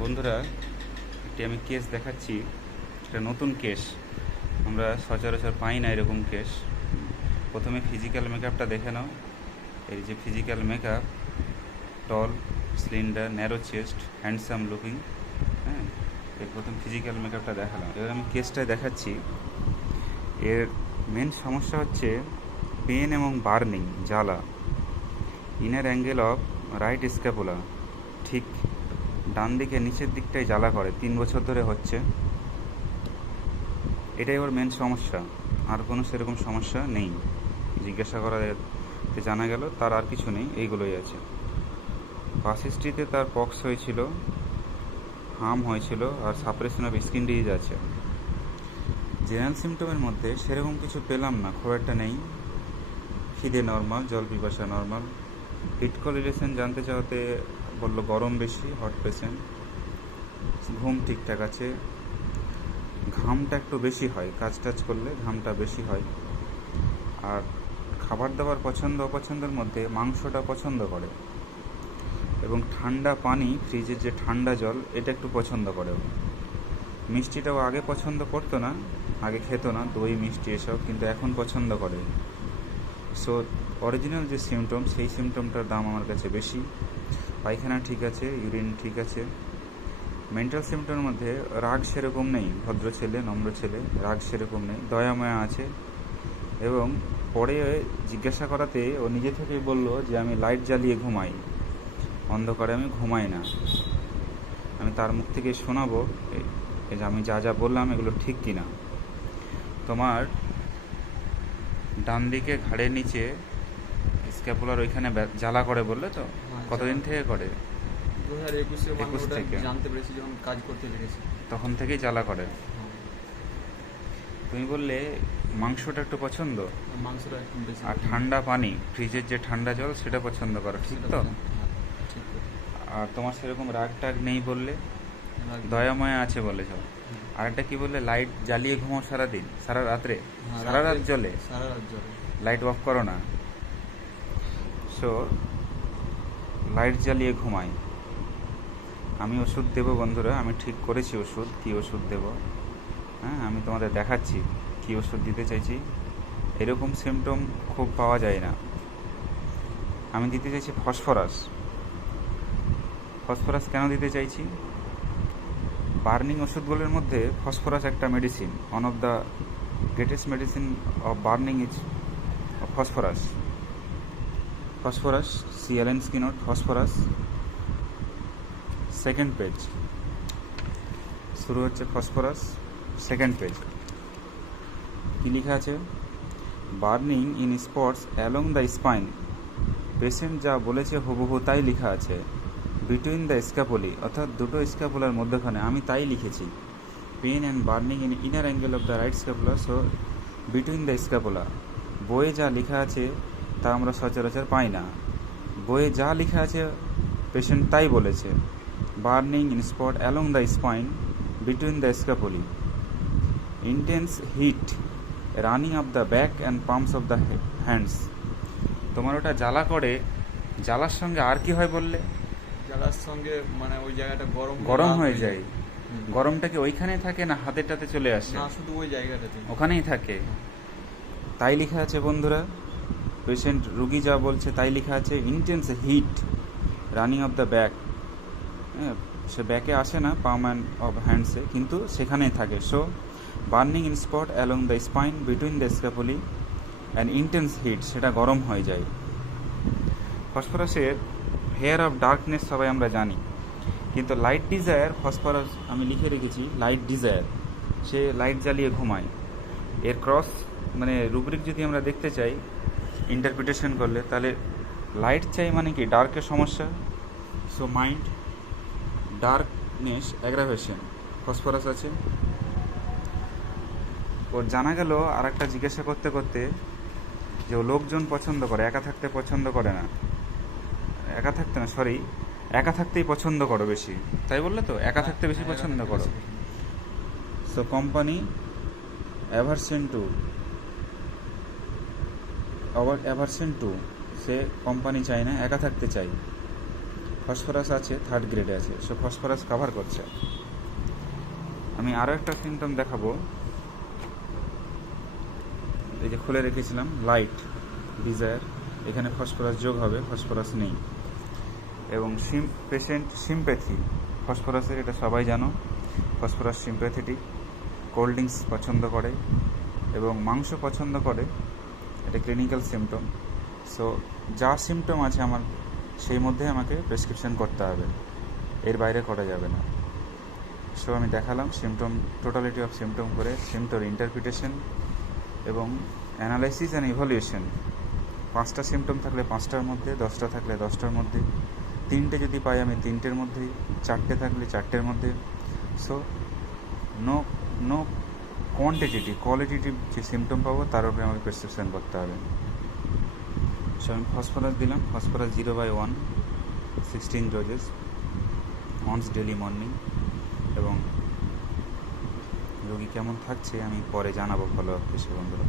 বন্ধুরা, একটি আমি কেস দেখাচ্ছি। এটা নতুন কেস, আমরা সচরাচর পাই না এরকম কেস। প্রথমে ফিজিক্যাল মেকআপটা দেখে নাও। এই যে ফিজিক্যাল মেকআপ, টল, স্লিন্ডার, ন্যারো চেস্ট, হ্যান্ডসাম লুকিং। হ্যাঁ, এই প্রথম ফিজিক্যাল মেকআপটা দেখালাম। এবার আমি কেসটায় দেখাচ্ছি। এর মেন সমস্যা হচ্ছে পেন এবং বার্নিং, জ্বালা। Inner angle of right scapula, ঠিক ডান দিকে নিচের দিকটাই জ্বালা করে, 3 বছর ধরে হচ্ছে। এটাই ওর মেন সমস্যা, আর কোনো সেরকম সমস্যা নেই। জিজ্ঞাসা করাতে জানা গেল তার আর কিছু নেই, এইগুলোই আছে। পাস হিস্ট্রিতে তার পক্স হয়েছিল, হাম হয়েছিল, আর সাপ্রেশন অফ স্কিন ডিজিজ আছে। জেনারেল সিমটমের মধ্যে সেরকম কিছু পেলাম না, খুব একটা নেই। খিদে নর্মাল, জল পিপাসা নর্মাল। হিট করিলেশন জানতে চাওয়াতে বললো গরম বেশি, হট পেশেন্ট। ঘুম ঠিকঠাক আছে। ঘামটা একটু বেশি হয়, কাজ টাজ করলে ঘামটা বেশি হয়। আর খাবার দাবার পছন্দ অপছন্দের মধ্যে মাংসটা পছন্দ করে, এবং ঠান্ডা পানি, ফ্রিজের যে ঠান্ডা জল, এটা একটু পছন্দ করে। মিষ্টিটাও আগে পছন্দ করতো না, আগে খেত না দই মিষ্টি এসব, কিন্তু এখন পছন্দ করে। সো অরিজিনাল যে সিমটম, সেই সিমটমটার দাম আমার কাছে বেশি। পায়খানা ঠিক আছে, ইউরিন ঠিক আছে। মেন্টাল সিমটমের মধ্যে রাগ সেরকম নেই, ভদ্র ছেলে, নম্র ছেলে, রাগ সেরকম নেই, দয়াময়া আছে। এবং পরে জিজ্ঞাসা করাতে ও নিজে থেকেই বলল যে আমি লাইট জ্বালিয়ে ঘুমাই, অন্ধকারে আমি ঘুমাই না। আমি তার মুখ থেকে শোনাবো যে আমি যা যা বললাম এগুলো ঠিক কিনা। তোমার ডান দিকে ঘাড়ের নিচে স্ক্যাপুলার ওইখানে জ্বালা করে বললে তো? কতদিন থেকে করে? 2021 21 থেকে জানতে পেরেছি যখন কাজ করতে লেগেছি। তখন থেকেই জ্বালা করে। তুমি বললে মাংসটা একটু পছন্দ, মাংসটা একটু বেশি, আর ঠান্ডা পানি, ফ্রিজের যে ঠান্ডা জল, সেটা পছন্দ করো, ঠিক তো? ঠিক। আর তোমার সেরকম রাগ টাগ নেই বললে, দয়াময় আছে বলেছ। আর একটা কি বললে, লাইট জ্বালিয়ে ঘুমাও সারাদিন, সারা রাত্রে, সারা রাত জ্বলে, সারা রাত জ্বলে, লাইট অফ করো না। সো লাইট জ্বালিয়ে ঘুমাই। আমি ওষুধ দেবো বন্ধুরা, আমি ঠিক করেছি ওষুধ, কী ওষুধ দেবো। হ্যাঁ, আমি তোমাদের দেখাচ্ছি কী ওষুধ দিতে চাইছি। এরকম সিমটম খুব পাওয়া যায় না। আমি দিতে চাইছি ফসফরাস। ফসফরাস কেন দিতে চাইছি? বার্নিং ওষুধগুলোর মধ্যে ফসফরাস একটা medicine, one of the greatest medicine of burning is phosphorus. Phosphorus, CLN স্কিনট, ফসফরাস। সেকেন্ড পেজ শুরু হচ্ছে ফসফরাস, সেকেন্ড পেজ। কী লেখা আছে? Burning in spots along the spine. Patient যা বলেছে হুবহু তাই লেখা আছে। বিটুইন দ্য স্ক্যাপুলি, অর্থাৎ দুটো স্ক্যাপুলার মধ্যখানে, আমি তাই লিখেছি। Pain and burning in inner angle of the right scapula, so between the scapula. বইয়ে যা লেখা আছে তা আমরা সচরাচর পাই না। বইয়ে যা লেখা আছে পেশেন্ট তাই বলেছে। Burning in spot along the spine between the scapulae. Intense heat running of the back and palms of the hands. তোমার ওটা জ্বালা করে, জ্বালার সঙ্গে আর কি হয় বললে? জ্বালার সঙ্গে মানে ওই জায়গাটা গরম হয়ে যায়। গরমটা কি ওইখানেই থাকে না হাতেটাতে চলে আসে? না, শুধু ওই জায়গাটাতে, ওখানেই থাকে। তাই লেখা আছে বন্ধুরা, পেশেন্ট রুগী যা বলছে তাই লেখা আছে। Intense heat running of the back, হ্যাঁ, সে ব্যাকে আসে না, পাম অ্যান্ড অফ হ্যান্ডসে, কিন্তু সেখানেই থাকে। So burning in spot along the spine between the scapulae and intense heat, সেটা গরম হয়ে যায়। ফসফরাসের হেয়ার অফ ডার্কনেস সবাই আমরা জানি, কিন্তু লাইট ডিজায়ার, ফসফরাস আমি লিখে রেখেছি লাইট ডিজায়ার, সে লাইট জ্বালিয়ে ঘুমায়। এর ক্রস মানে রুব্রিক যদি আমরা দেখতে চাই, ইন্টারপ্রিটেশন করলে, তাহলে লাইট চাই মানে কি ডার্কের সমস্যা। So mind darkness aggravation, phosphorus আছে। ওর জানা গেল আর একটা জিজ্ঞাসা করতে করতে যে ও লোকজন পছন্দ করে, একা থাকতে পছন্দ করে না। একা থাকতে না, সরি, একা থাকতেই পছন্দ করো বেশি, তাই বললে তো? একা থাকতে বেশি পছন্দ করো। So company aversion to, say company চায় না, একা থাকতে চাই। ফসফরাস আছে, 3rd গ্রেডে আছে, সো ফসফরাস কভার করছে। আমি আরও একটা সিমটম দেখাবো, এই যে খুলে রেখেছিলাম লাইট ডিজায়ার, এখানে ফসফরাস যোগ হবে, ফসফরাস নেই। এবং পেশেন্ট সিম্প্যাথি ফসফরাসের, এটা সবাই জানো, ফসফরাস সিম্প্যাথেটিক, কোল্ড ড্রিঙ্কস পছন্দ করে এবং মাংস পছন্দ করে, এটা ক্লিনিক্যাল সিমটম। সো যা সিমটম আছে আমার, সেই মধ্যে আমাকে প্রেসক্রিপশন করতে হবে, এর বাইরে করা যাবে না। সো আমি দেখালাম সিমটম, টোটালিটি অফ সিমটম করে, সিমটম ইন্টারপ্রিটেশন এবং অ্যানালাইসিস অ্যান্ড ইভ্যালুয়েশন। 5টা সিমটম থাকলে 5টার মধ্যে, 10টা থাকলে 10টার মধ্যে, 3টে যদি পাই আমি 3টের মধ্যে, 4টে থাকলে 4টের মধ্যে। So no no quantitative, qualitative যে সিমটম পাবো তার উপরে আমাকে প্রেসক্রিপশন করতে হবে। সো আমি ফসফরাস দিলাম, phosphorus 0/1 16 doses once daily morning. এবং রোগী কেমন থাকছে আমি পরে জানাবো ফলো আপ এসে বন্ধুরা।